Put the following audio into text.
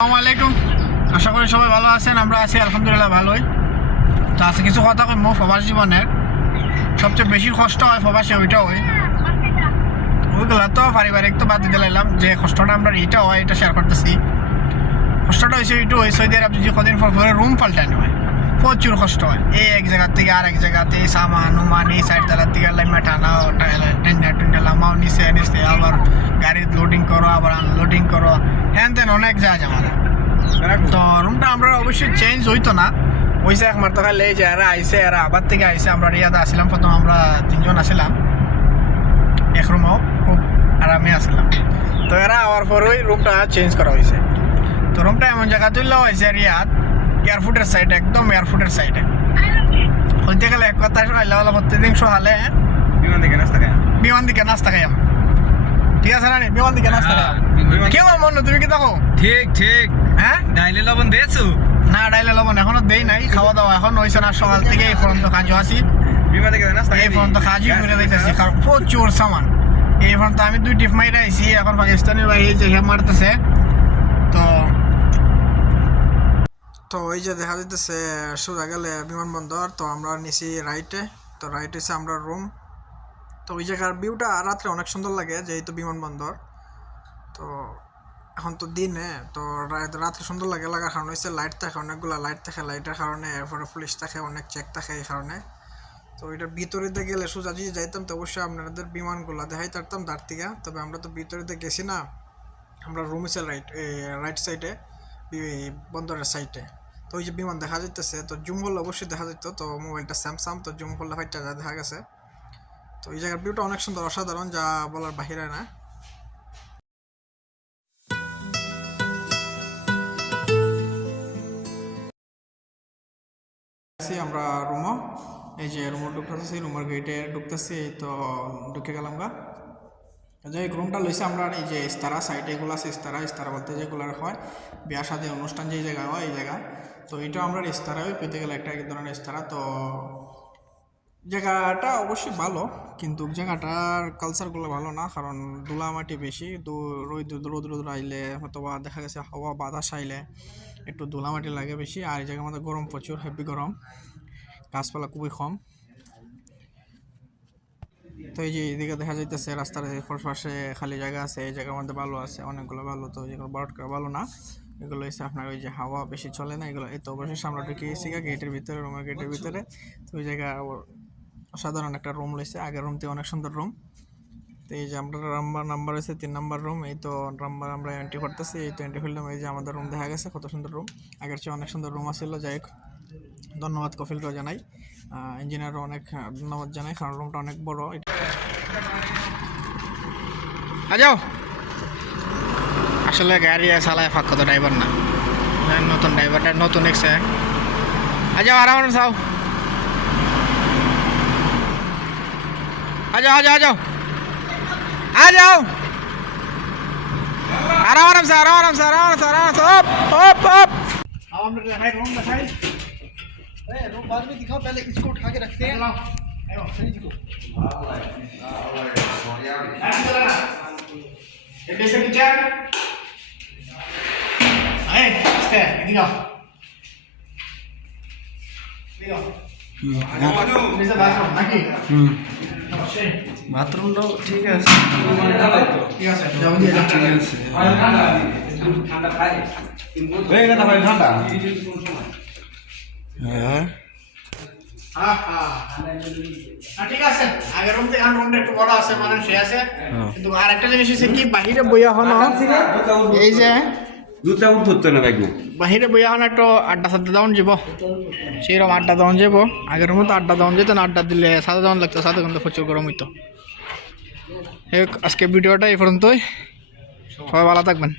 আসসালামু আলাইকুম, আশা করি সবাই ভালো আছেন। আমরা আছি আলহামদুলিল্লাহ ভালোই। তো আজকে কিছু কথা কই প্রবাস জীবনের সবচেয়ে বেশি কষ্ট হয় প্রবাসে ওইটা হয়, ওইগুলো তো পারিবারিক তো বাদ দিতে লাইলাম। যে কষ্টটা আমরা এটা হয় এটা শেয়ার করতেছি। কষ্টটা হয়েছে এইটু ওই সৌদি আরব যদি কদিন পর রুম পাল্টানো হয়, প্রচুর কষ্ট হয়। এই এক জায়গার থেকে আরেক জায়গাতে সামান উমান এই সাইড তালার থেকে লাইমা টানাও টেন্ডা লামাও নিচে নিচে আবার গাড়িতে লোডিং করো আবার আনলোডিং করো, হ্যান তেন অনেক যায় আমাদের। তো রুমটা আমরা অবশ্যই চেঞ্জ হইতো না, ওইসে একমাত্র খালি এই যে এরা আইসে, এরা আবার থেকে আইসে। আমরা রিয়াদে আসছিলাম প্রথম, আমরা 3 জন আসছিলাম এক রুমও, খুব আরামে আসছিলাম। তো এরা আওয়ার পরই রুমটা চেঞ্জ করা হয়েছে। তো রুমটা এমন জায়গা তুললে হয়েছে রিয়াদ এয়ারপোর্টের সাইডে, একদম এয়ারপোর্টের সাইডে। হইতে গেলে এক কথা আল্লাহ প্রত্যেকদিন সকালে বিমান দিকে নাস্তা খাই আমি, ঠিক আছে না? বিমান দিকে নাস্তা খাই কেমন মন, তুমি কি দেখো? ঠিক ঠিক। হ্যাঁ, ডাইলে লবণ দিয়েছো? না, ডাইলে লবণ এখনো দেই নাই, খাওয়া দাওয়া এখন হয়েছে না। সকাল থেকে এই পর্যন্ত কাজও আছি, বিমান দিকে নাস্তা এই পর্যন্ত কাজই করে দিতেছি, কারণ প্রচুর সামান। এই পর্যন্ত আমি 2 টিপ মাইরে আইছি, এখন পাকিস্তানের বাইরে যে হে মারতেছে। তো ওই যে দেখা যাইতেছে সোজা গেলে বিমানবন্দর। তো আমরা নিছি রাইটে, তো রাইট হচ্ছে আমরা রুম। তো ওই জায়গার ভিউটা রাত্রে অনেক সুন্দর লাগে, যেহেতু বিমানবন্দর। তো এখন তো দিনে, তো রাত্রে সুন্দর লাগার কারণ হচ্ছে লাইট থাকে, অনেকগুলো লাইট থাকে, লাইটের কারণে এরপরে পুলিশ থাকে, অনেক চেক থাকে এই কারণে। তো ওইটার ভিতরেতে গেলে সোজা যদি যাইতাম তো অবশ্যই আপনাদের বিমানগুলো দেখাই পারতাম তার থেকে। তবে আমরা তো ভিতরেতে গেছি না, আমরা রুম হচ্ছে রাইট সাইডে বন্দরের সাইডে। তো ওই যে বিমান দেখা যাইতেছে, তো জুম করলে অবশ্যই দেখা যেত। তো মোবাইলটা স্যামসাং, তো জুম করলে ফাইটটা যা দেখা গেছে। তো এই জায়গার ভিউটা অনেক সুন্দর, অসাধারণ, যা বলার বাহিরে না। আমরা রুমও, এই যে রুমে ঢুকতেছি, রুমের গেটে ঢুকতেছি, তো ঢুকে গেলাম গা। যে রুমটা লইছে আমরা এই যে ইস্তারা সাইডে এগুলো আছে, ইস্তারা বলতে যেগুলো হয় বিয়া শাদী অনুষ্ঠান যেই জায়গা হয় এই জায়গা। তো এটা আমরা ইস্তারা পেতে গেলে একটা এক ধরনের ইস্তারা। তো জায়গাটা অবশ্যই ভালো, কিন্তু জায়গাটার কালচারগুলো ভালো না, কারণ ধুলামাটি বেশি। রোদ আইলে অথবা দেখা গেছে হাওয়া বাতাস আইলে একটু ধুলামাটি লাগে বেশি। আর এই জায়গার মধ্যে গরম প্রচুর, হেভি গরম, গাছপালা খুবই কম। তো এই যে এদিকে দেখা যাইতেছে রাস্তার পাশে খালি জায়গা আছে, এই জায়গার মধ্যে ভালো আছে, অনেকগুলো ভালো। তো যেগুলো বড় করে ভালো না, এগুলো হচ্ছে আপনার ওই যে হাওয়া বেশি চলে না এগুলো। এই তো অবশ্যই আমরা ঢুকে গেছি গেটের ভিতরে, রুমের গেটের ভিতরে। তো ওই জায়গা অসাধারণ একটা রুম রয়েছে, আগের রুমটি অনেক সুন্দর রুম। তো এই যে আমরা নাম্বার হয়েছে 3 নাম্বার রুম, এই তো নাম্বার আমরা এন্ট্রি করতেছি। এই তো এন্ট্রি করলাম, এই যে আমাদের রুম দেখা গেছে, কত সুন্দর রুম, আগের চেয়ে অনেক সুন্দর রুম আসছিল। যাই হোক, ধন্যবাদ কফিলরাও জানাই, ইঞ্জিনিয়ারও অনেক ধন্যবাদ জানাই, কারণ রুমটা অনেক বড়। যাও, আসলে গাড়ি চালায় ফাঁক, কত ড্রাইভার না, নতুন ড্রাইভারটা নতুন এসে। যাও আরাম চাও, যাও যাও आराम से रूम बाद में दिखाओ, पहले इसको उठा के रखते हैं। বাথরুমটাও ঠিক আছে, ঠান্ডা। ঠিক আছে, আগের রুম থেকে রুমটা একটু বড় আছে, মানে সে আছে। কিন্তু আর একটা জিনিস হচ্ছে কি, বাহিরে বইয়া হন এই যে বাহিরে বইয়া হন একটু আড্ডা সাদ্দা দেওয়ান যাব, সেইরকম আড্ডা দেওয়ান যাব। আগের মতো আড্ডা দেওয়ান যেত না, আড্ডা দিলে সাদা দেওয়ান লাগতো, সাদা কিন্তু প্রচুর গরম হইতো। আজকে ভিডিওটা এই পর্যন্তই, সবাই ভালো থাকবেন।